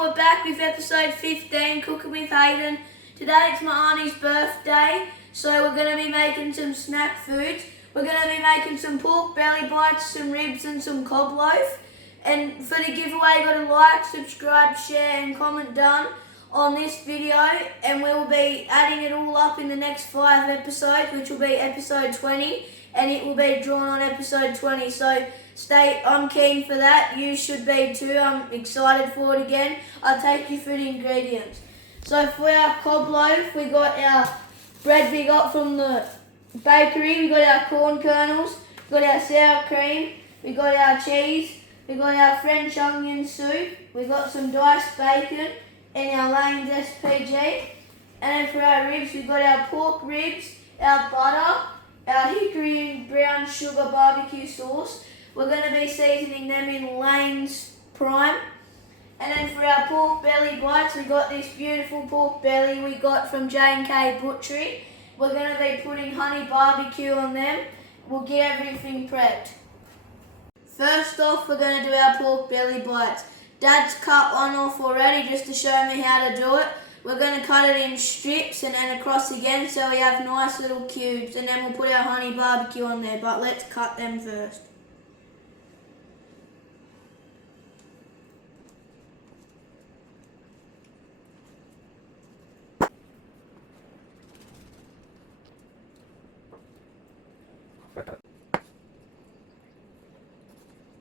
we're back with episode 15, Cooking with Hayden. Today it's my auntie's birthday, so we're going to be making some snack foods. We're going to be making some pork belly bites, some ribs and some cobloaf. And for the giveaway, you got to like, subscribe, share and comment down on this video, and we'll be adding it all up in the next 5 episodes, which will be episode 20, and it will be drawn on episode 20. So I'm keen for that. You should be too. I'm excited for it again. I'll take you through the ingredients. So for our cobloaf, we got our bread we got from the bakery, we got our corn kernels, we got our sour cream, we got our cheese, we got our French onion soup, we got some diced bacon and our Lane's SPG. And then for our ribs, we got our pork ribs, our butter, our hickory and brown sugar barbecue sauce. We're going to be seasoning them in Lane's Prime. And then for our pork belly bites, we got this beautiful pork belly we got from J&K Butchery. We're going to be putting honey barbecue on them. We'll get everything prepped. First off, we're going to do our pork belly bites. Dad's cut one off already just to show me how to do it. We're going to cut it in strips and then across again so we have nice little cubes, and then we'll put our honey barbecue on there, but let's cut them first.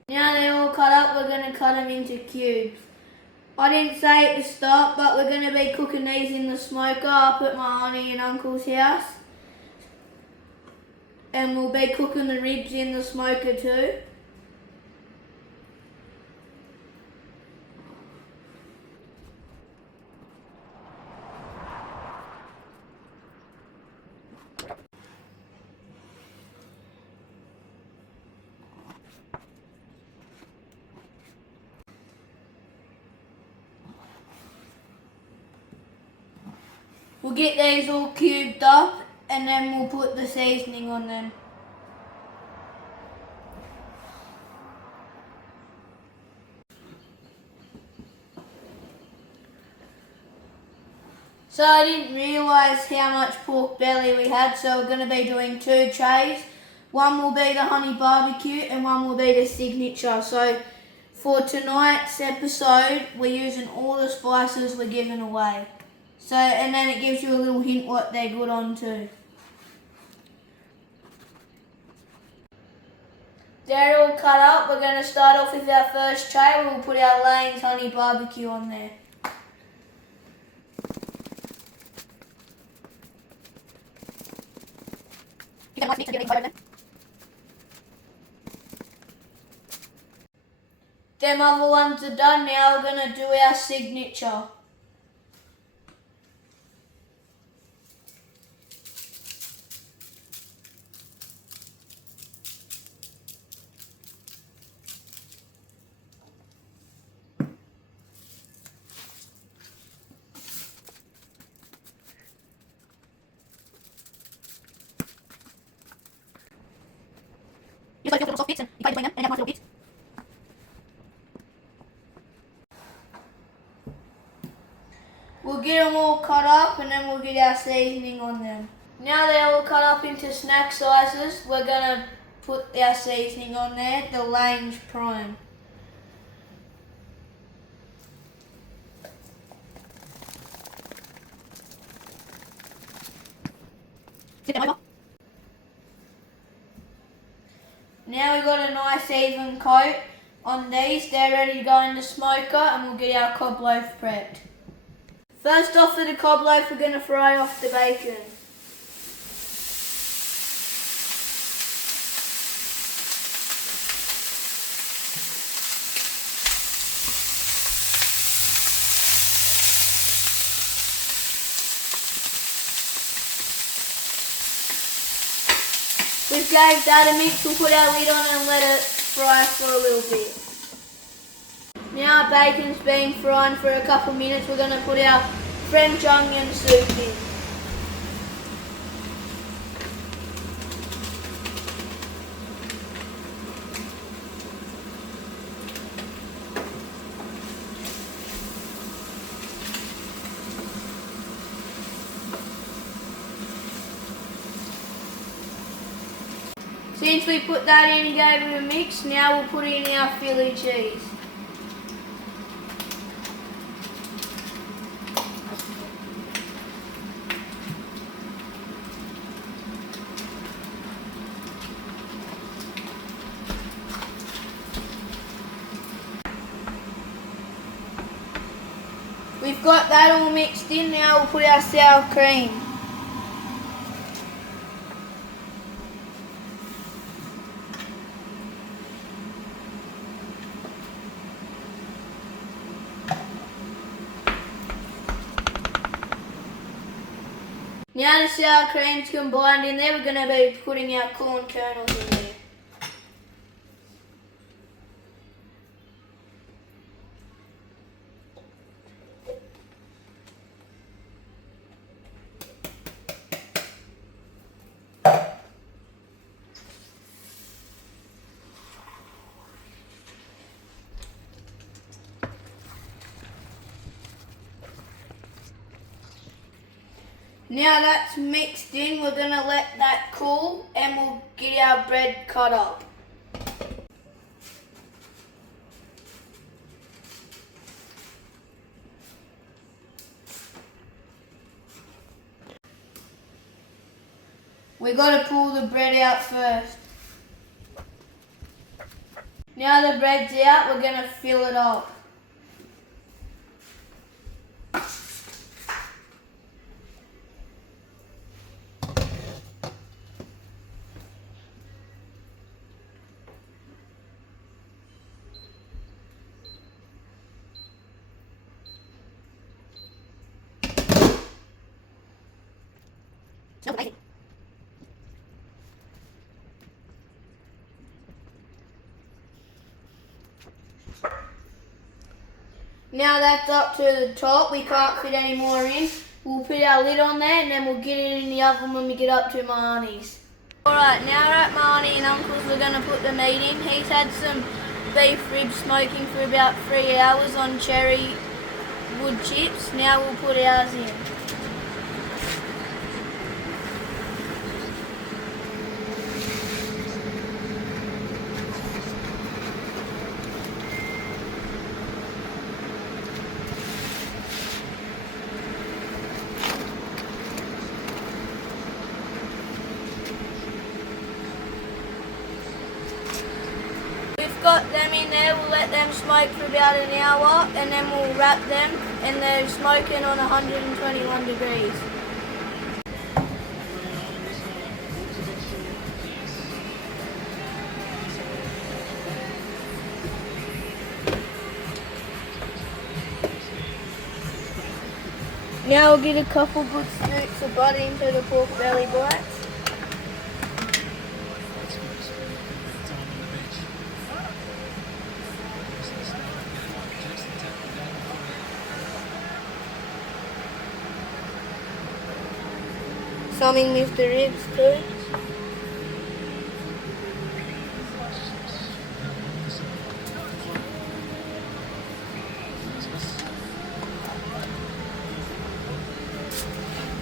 Now they're all cut up, we're going to cut them into cubes. I didn't say at the start, but we're going to be cooking these in the smoker up at my auntie and uncle's house. And we'll be cooking the ribs in the smoker too. We'll get these all cubed up and then we'll put the seasoning on them. So I didn't realise how much pork belly we had, so we're going to be doing 2 trays. One will be the honey barbecue and one will be the signature. So for tonight's episode, we're using all the spices we're giving away. So, and then it gives you a little hint what they're good on too. They're all cut up. We're going to start off with our first tray. We'll put our Lane's honey barbecue on there. Them other ones are done. Now we're going to do our signature. Just like little soft bits, and you play between them and have nice little bits. We'll get them all cut up and then we'll get our seasoning on them. Now they're all cut up into snack sizes, we're going to put our seasoning on there, the Lane's Prime. Flip them over. Now we've got a nice even coat on these. They're ready to go in the smoker and we'll get our cobloaf prepped. First off for the cobloaf, we're going to fry off the bacon. We gave that a mix, we'll put our lid on and let it fry for a little bit. Now our bacon's been frying for a couple of minutes, we're going to put our French onion soup in. Since we put that in and gave it a mix, now we'll put in our Philly cheese. We've got that all mixed in, now we'll put our sour cream. Now the sour cream's combined in there, we're going to be putting our corn kernels in there. Now that's mixed in, we're going to let that cool and we'll get our bread cut up. We got to pull the bread out first. Now the bread's out, we're going to fill it up. Now that's up to the top, we can't fit any more in. We'll put our lid on there and then we'll get it in the oven when we get up to my auntie's. Alright, now we're at my auntie and uncle's, we're going to put the meat in. He's had some beef ribs smoking for about 3 hours on cherry wood chips. Now we'll put ours in. We've got them in there, we'll let them smoke for about an hour and then we'll wrap them and they're smoking on 121 degrees. Now we'll get a couple good scoops of butter into the pork belly bites. Something with the ribs too.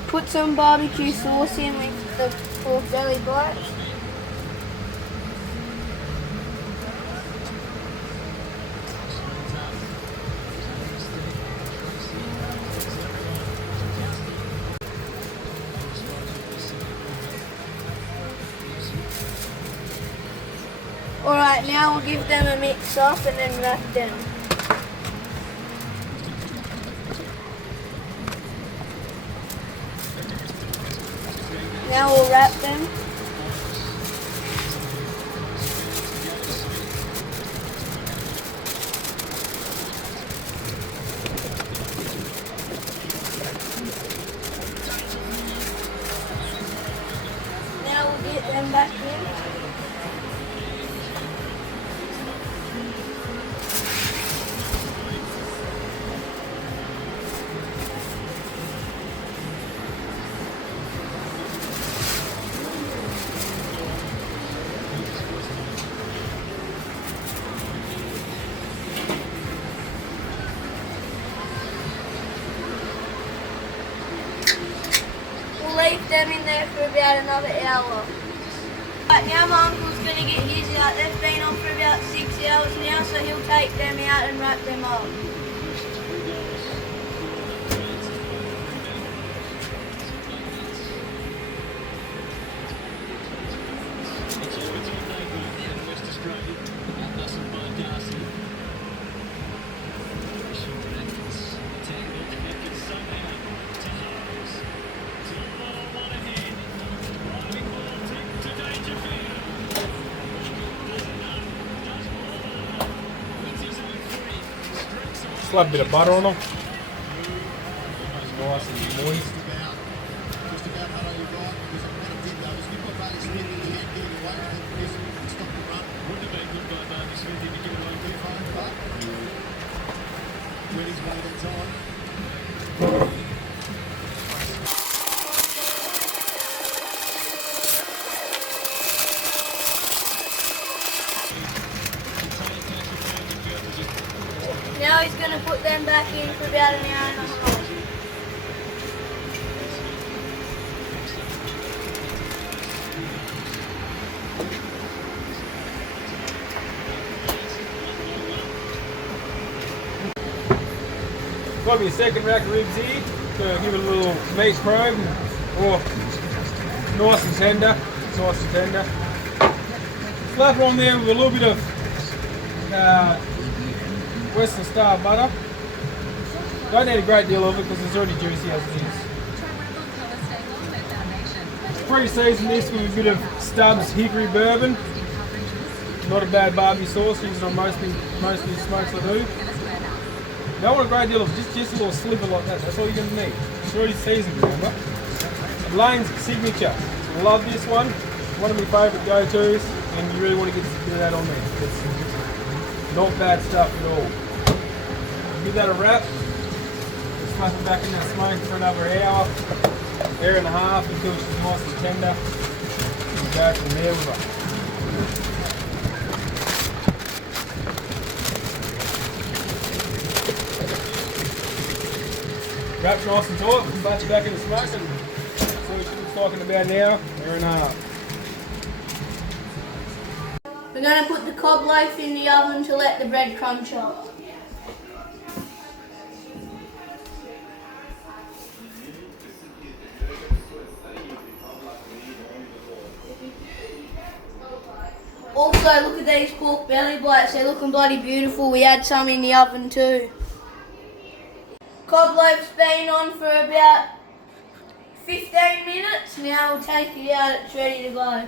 Put some barbecue sauce in with the pork belly bites. Alright, now we'll give them a mix up and then wrap them. Now we'll wrap them. Now we'll get them back in. Leave them in there for about another hour. Right, now my uncle's going to get his out. They've been on for about 6 hours now, so he'll take them out and wrap them up. Slap a bit of butter on them. Nice and moist. Just about how you got because I'm going to dig those. You've got Bailey Smith in the head getting away. I think Chris can stop the run. Wouldn't have been good by Bailey Smith to get away too far, but when he's made it time. Now he's going to put them back in for about an hour and a half. Got me a second rack of ribs here to give it a little meat probe. Oh, nice and tender. Nice and tender. Slap it on there with a little bit of Western Star butter. Don't need a great deal of it because it's already juicy as it is. Pre-season this with a bit of Stubbs hickory bourbon. Not a bad barbecue sauce, used on most of the smokes I do. Don't want a great deal of just a little sliver like that. That's all you're going to need. It's already seasoned, remember. Blaine's signature. Love this one. One of my favourite go-tos, and you really want to get a bit of that on there. It's not bad stuff at all. Give that a wrap. Slap it back in that smoke for another hour and a half until she's nice and tender. And go from there with her. Wraps nice and tight, and batch it back in the smoke and see what she looks like in about an hour and a half. We're going to put the cobloaf in the oven to let the bread crunch up. Also, look at these pork belly bites, they're looking bloody beautiful. We had some in the oven too. Cobloaf's been on for about 15 minutes. Now we'll take it out, it's ready to go.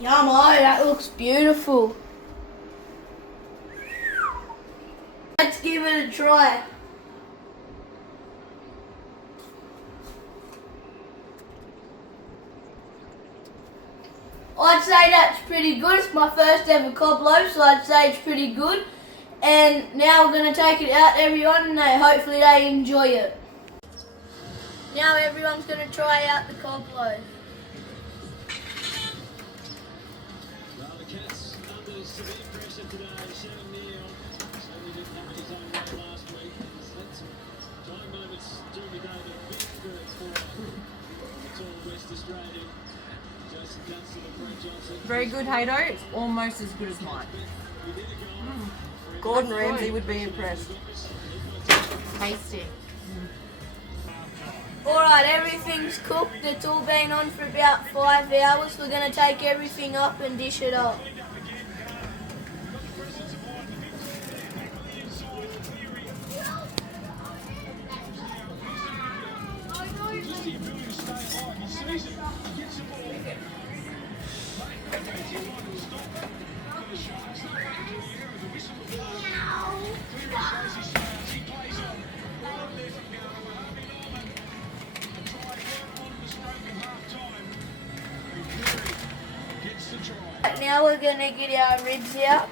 Yummo, that looks beautiful. Let's give it a try. I'd say that's pretty good. It's my first ever cobloaf, so I'd say it's pretty good. And now we're going to take it out, everyone, and hopefully they enjoy it. Now everyone's going to try out the cobloaf. Well, the Cats under severe pressure today, showing Neil. Certainly didn't have his own way last week. He's let some time moments during the day, but big birds for the tall West Australian. Jason Dunstan and Brett Johnson. Very good, Hato. It's almost as good as mine. Gordon Ramsay would be impressed. Tasty. Alright, everything's cooked. It's all been on for about 5 hours. We're going to take everything up and dish it up. Now we're going to get our ribs out.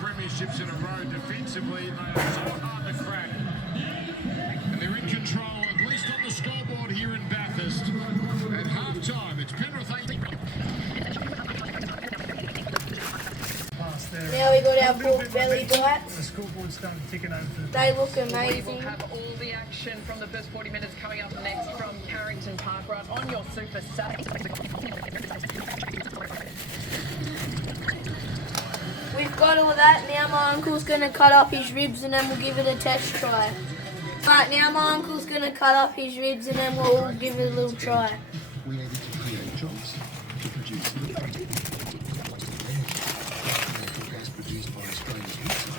Premierships in a row defensively, they are so hard to crack. And they're in control, at least on the scoreboard here in Bathurst. At half-time, it's Penrith 8. Now we our pork belly bites. The scoreboard's starting ticking over for the They look We will amazing. have all the action from the first 40 minutes coming up next from Carrington Park right on your Super Saturday. We've got all that. Now my uncle's going to cut up his ribs and then we'll give it a test try. Right, now my uncle's going to cut up his ribs and then we'll all give it a little try. We needed to create jobs to produce the energy. Natural gas produced by Australia's pizza.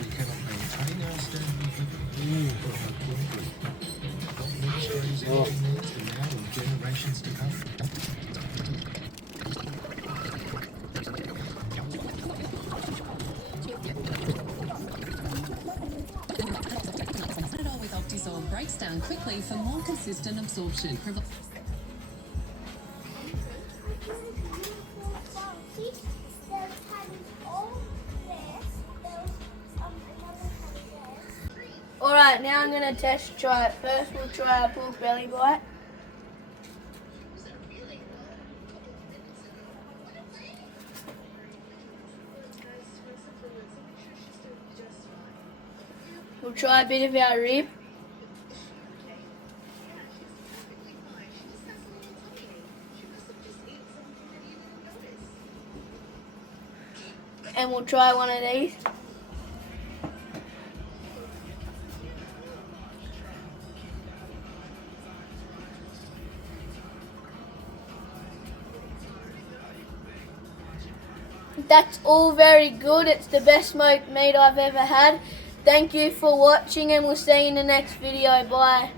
We cannot maintain our standard of living for our children. What meat Australia's energy needs for now and generations to come. Panadol with Optizol breaks down quickly for more consistent absorption. Alright, now I'm going to test try it. First we'll try our pork belly bite. We'll try a bit of our rib. And we'll try one of these. That's all very good. It's the best smoked meat I've ever had. Thank you for watching and we'll see you in the next video. Bye.